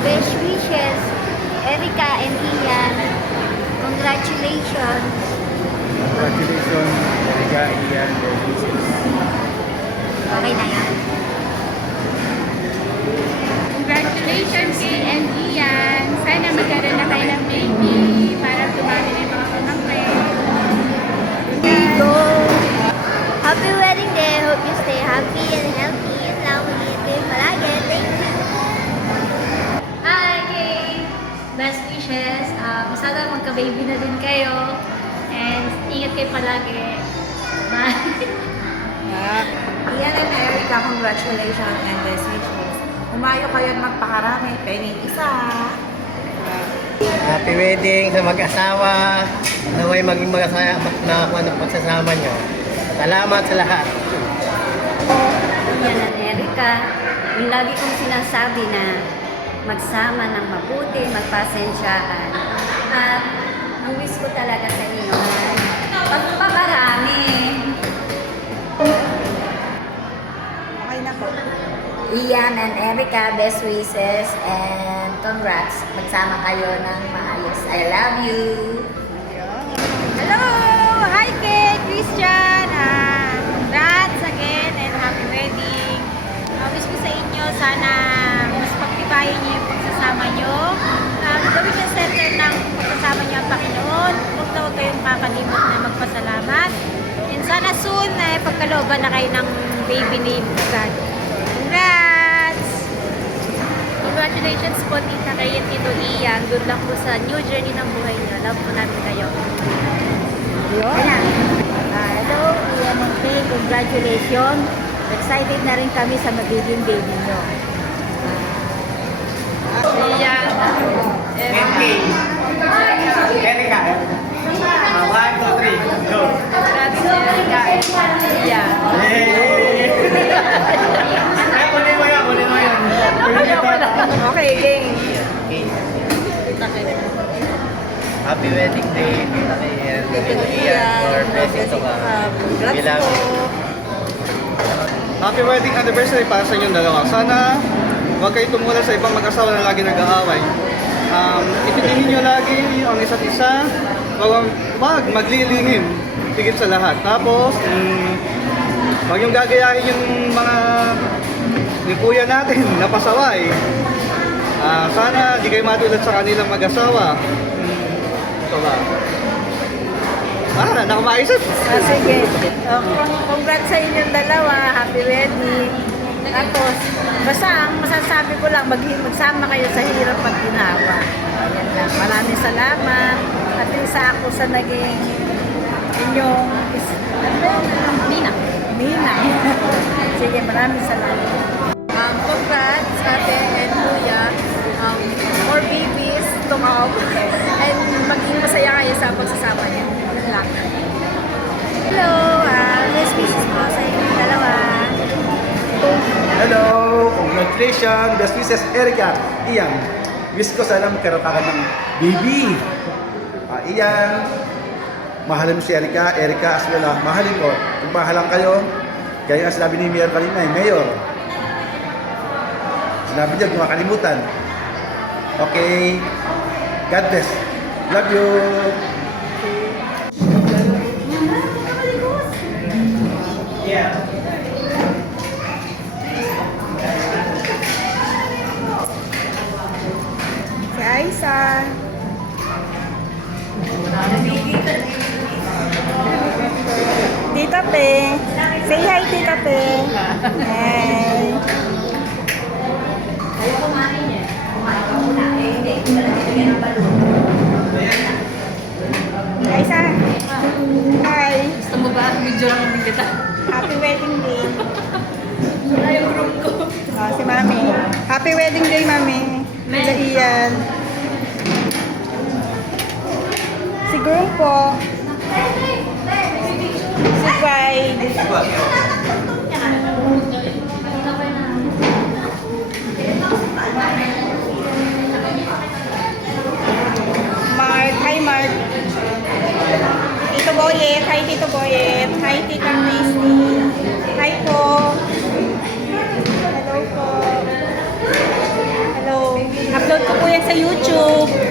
best wishes, Erica and Ian. Congratulations. Congratulations, Erika, Ian, Okay na yan. Congratulations kay and Ian. Sana magkaroon na kayo ng baby para tumami na yung mga pamangkin. Go! Happy wedding day! Hope you stay happy and healthy. And lang mag-iingat kayo palagi. Thank you! Hi, Kay! Best wishes. Sana magka-baby na din kayo. And ingat kayo palagi. Bye! Ian and Erica, congratulations and best wishes. Umayo kayo at magpakarami. Penging isa. Happy wedding sa mag-asawa. Naway maging mag-asaya na ng pagsasama nyo. Salamat sa lahat. Yan ang Erica. Yung lagi kong sinasabi na magsama ng mabuti, magpasensyaan. At ang wish ko talaga sa inyo ay pagpaparami. Okay na po. Ian and Erica, best wishes and congrats. Magsama kayo ng maayos. I love you. Hello! Hi kay Christian! Congrats again and happy wedding. Wish ko sa inyo, sana mas pagtibayin niyo yung pagsasama niyo. Gawin yung center ng pagsasama niyo ang Panginoon. Huwag na huwag kayong kakalimot na magpasalamat. And sana soon ay pagkalooban na kayo ng baby ni God. Congrats! Congratulations po tita kay at tito Ian. Good luck po sa new journey ng buhay niyo. Love po namin kayo. Hello, Ian and Kay. Congratulations. Excited na rin kami sa magiging baby nyo. Ian. Erika. 1, 2, 3, go. Congrats Erica and Ian. Kunin mo yan. Okay, game. Happy wedding day, Tita Ian. Ian, for blessing to ka. We love you. Happy wedding anniversary para sa inyong dalawa. Sana huwag kayo tumulad sa ibang mag-asawa na lagi nag-aaway. Itiningin nyo lagi ang isa't isa. Huwag maglilihim. Higit sa lahat. Tapos, huwag yung gagayahin yung mga ni kuya natin na pasaway. Sana di kayo matulad sa kanilang mag-asawa. Ito ba? Nakamaisip. Sige. Congrats sa inyong dalawa. Happy wedding. Tapos, basta ang masasabi ko lang, magsama kayo sa hirap at ginawa. Ayan lang. Maraming salamat. At isa ako sa naging inyong Nina. Sige, maraming salamat. Congrats, ate and kuya. More babies to come. And maging masaya kayo sa pagsasama niyo. Yun lang. Hello, best wishes po sa inyong dalawa. Hello! Congratulations! Best wishes, Erica, Ian. Wish ko sana magkaroon ka ng baby. Ian, mahalin mo si Erica. Erica as well, mahalin ko. Kung mahalang kayo, kaya nga sinabi ni Mayor kanina, Mayor. Sinabi niya, kung makalimutan. Okay. God bless. Love you. Si Aisa. Tita Pe. Say hi, Tita Pe. Hi. Aisa. Hi. Gusto mo ba? Video lang namin kita. Happy wedding day. Si Mami. Happy wedding day, Mami. Sa Ian. Si Groom po. Si Bride. Mark. Hi, Mark. Tito Boyet. Hi, Tito Boyet. Hi, Tita Christy. Hi po. Hello po. Hello. Upload yan sa YouTube.